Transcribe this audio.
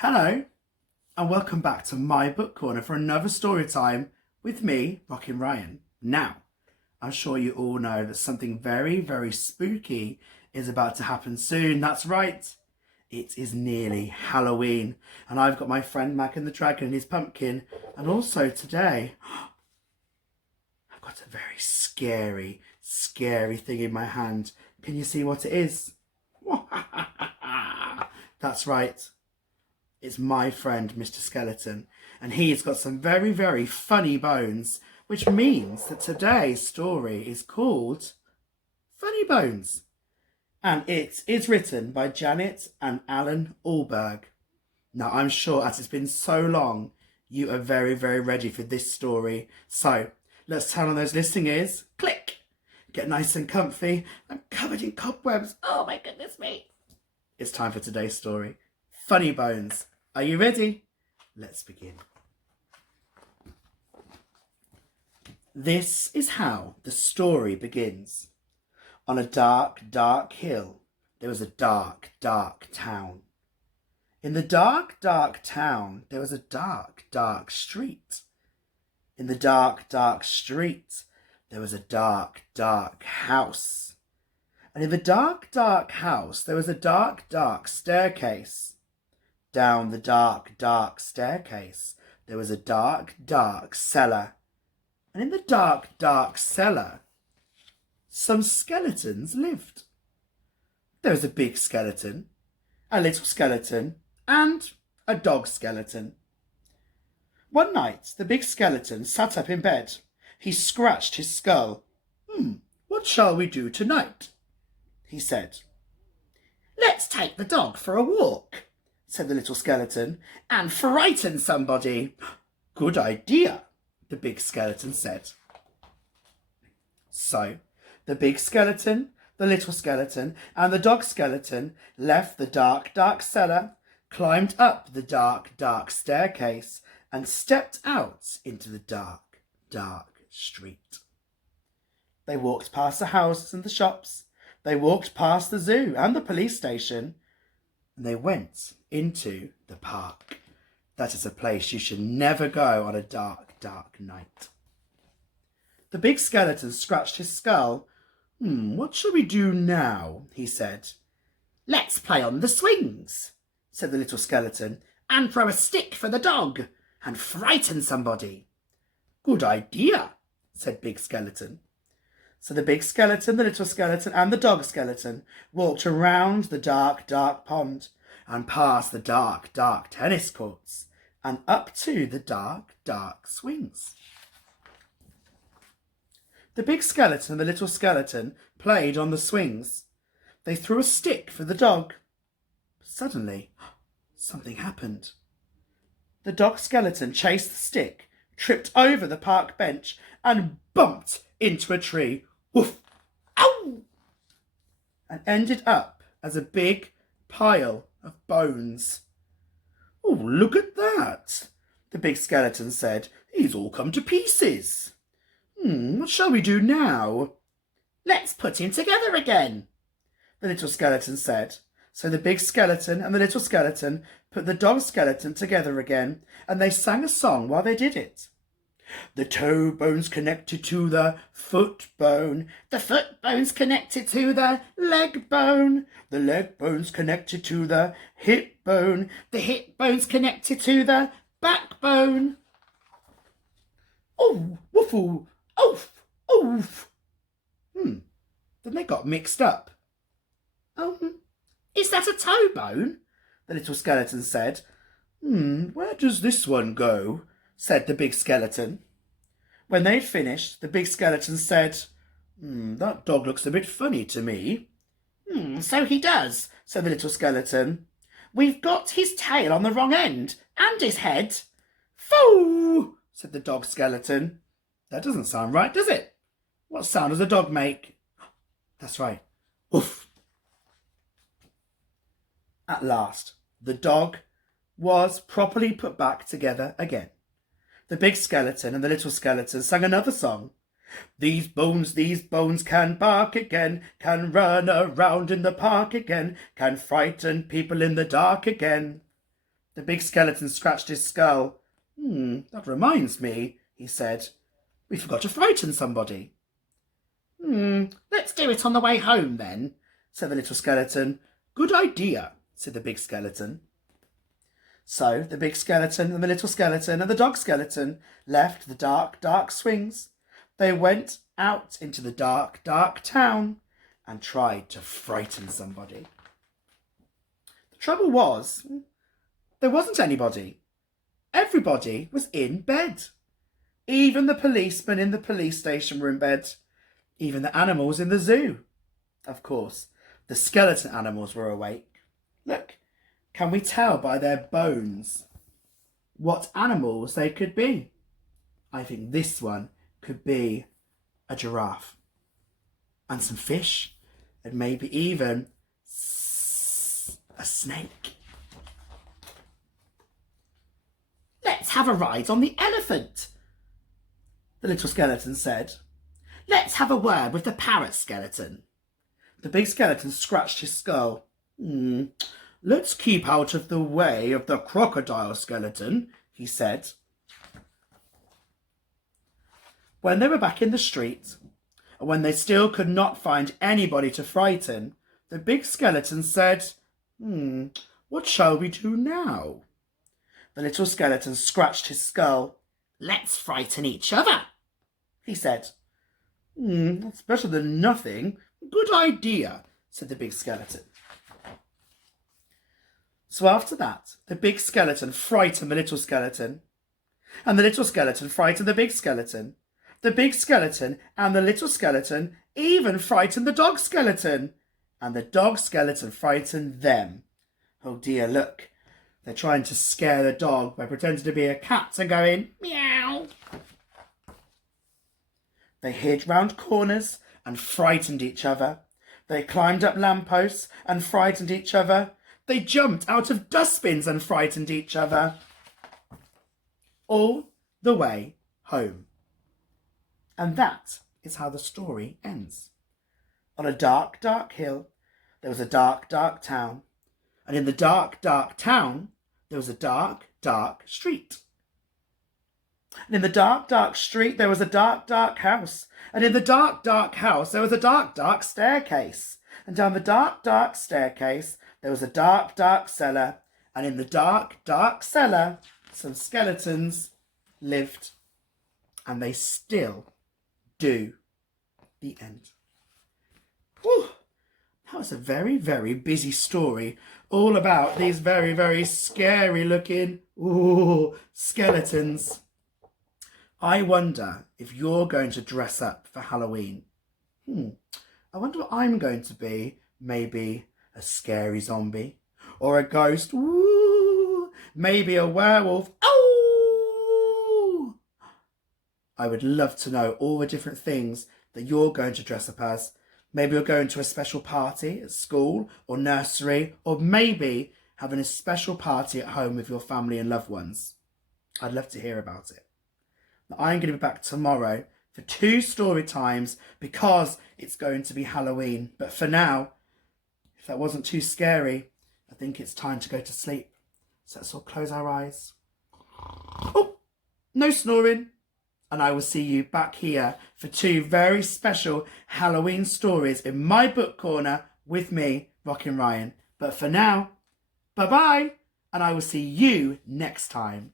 Hello, and welcome back to my book corner for another story time with me, Rockin' Ryan. Now, I'm sure you all know that something very, very spooky is about to happen soon. That's right, it is nearly Halloween, and I've got my friend Mac and the Dragon and his pumpkin, and also today, I've got a very scary, scary thing in my hand. Can you see what it is? That's right. It's my friend, Mr. Skeleton, and he's got some very, very funny bones, which means that today's story is called Funnybones, and it is written by Janet and Alan Allberg. Now, I'm sure as it's been so long, you are very, very ready for this story. So, let's turn on those listening ears. Click! Get nice and comfy. I'm covered in cobwebs. Oh my goodness me. It's time for today's story. Funnybones. Are you ready? Let's begin. This is how the story begins. On a dark, dark hill, there was a dark, dark town. In the dark, dark town, there was a dark, dark street. In the dark, dark street, there was a dark, dark house. And in the dark, dark house, there was a dark, dark staircase. Down the dark, dark staircase, there was a dark, dark cellar. And in the dark, dark cellar, some skeletons lived. There was a big skeleton, a little skeleton, and a dog skeleton. One night, the big skeleton sat up in bed. He scratched his skull. What shall we do tonight? He said. Let's take the dog for a walk, said the little skeleton, and frighten somebody. Good idea, the big skeleton said. So, the big skeleton, the little skeleton, and the dog skeleton left the dark, dark cellar, climbed up the dark, dark staircase, and stepped out into the dark, dark street. They walked past the houses and the shops. They walked past the zoo and the police station. And they went into the park. That is a place you should never go on a dark, dark night. The big skeleton scratched his skull. What shall we do now? He said. Let's play on the swings, said the little skeleton, and throw a stick for the dog, and frighten somebody. Good idea, said Big Skeleton. So the big skeleton, the little skeleton, and the dog skeleton walked around the dark, dark pond and past the dark, dark tennis courts and up to the dark, dark swings. The big skeleton and the little skeleton played on the swings. They threw a stick for the dog. Suddenly, something happened. The dog skeleton chased the stick, tripped over the park bench, and bumped into a tree. Woof! Ow! And ended up as a big pile of bones. Oh, look at that, the big skeleton said. He's all come to pieces. What shall we do now? Let's put him together again, the little skeleton said. So the big skeleton and the little skeleton put the dog skeleton together again, and they sang a song while they did it. The toe bone's connected to the foot bone. The foot bone's connected to the leg bone. The leg bone's connected to the hip bone. The hip bone's connected to the backbone. Oh, woofoo, oof, oof. Then they got mixed up. Is that a toe bone? The little skeleton said. Where does this one go? Said the big skeleton. When they'd finished, the big skeleton said, That dog looks a bit funny to me. So he does, said the little skeleton. We've got his tail on the wrong end, and his head. Foo! Said the dog skeleton. That doesn't sound right, does it? What sound does a dog make? That's right. Woof. At last, the dog was properly put back together again. The big skeleton and the little skeleton sang another song. These bones can bark again, can run around in the park again, can frighten people in the dark again. The big skeleton scratched his skull. That reminds me, he said. We forgot to frighten somebody. Let's do it on the way home then, said the little skeleton. Good idea, said the big skeleton. So the big skeleton and the little skeleton and the dog skeleton left the dark, dark swings. They went out into the dark, dark town and tried to frighten somebody. The trouble was, there wasn't anybody. Everybody was in bed. Even the policeman in the police station were in bed. Even the animals in the zoo. Of course, the skeleton animals were awake. Look, can we tell by their bones what animals they could be? I think this one could be a giraffe. And some fish. And maybe even a snake. Let's have a ride on the elephant, the little skeleton said. Let's have a word with the parrot skeleton. The big skeleton scratched his skull. Let's keep out of the way of the crocodile skeleton, he said. When they were back in the street, and when they still could not find anybody to frighten, the big skeleton said, what shall we do now? The little skeleton scratched his skull. Let's frighten each other, he said. That's better than nothing. Good idea, said the big skeleton. So after that, the big skeleton frightened the little skeleton, and the little skeleton frightened the big skeleton. The big skeleton and the little skeleton even frightened the dog skeleton, and the dog skeleton frightened them. Oh dear, look. They're trying to scare the dog by pretending to be a cat and going, meow. They hid round corners and frightened each other. They climbed up lampposts and frightened each other. They jumped out of dustbins and frightened each other. All the way home. And that is how the story ends. On a dark, dark hill, there was a dark, dark town. And in the dark, dark town, there was a dark, dark street. And in the dark, dark street, there was a dark, dark house. And in the dark, dark house, there was a dark, dark staircase. And down the dark, dark staircase, there was a dark, dark cellar. And in the dark, dark cellar, some skeletons lived. And they still do. The end. Whew. That was a very, very busy story, all about these very, very scary looking skeletons. I wonder if you're going to dress up for Halloween. I wonder what I'm going to be. Maybe a scary zombie or a ghost. Maybe a werewolf. I would love to know all the different things that you're going to dress up as. Maybe you're going to a special party at school or nursery, or maybe having a special party at home with your family and loved ones. I'd love to hear about it. Now, I'm going to be back tomorrow for 2 story times because it's going to be Halloween. But for now, if that wasn't too scary, I think it's time to go to sleep. So let's all close our eyes. Oh, no snoring. And I will see you back here for 2 very special Halloween stories in my book corner with me, Rockin' Ryan. But for now, bye-bye, and I will see you next time.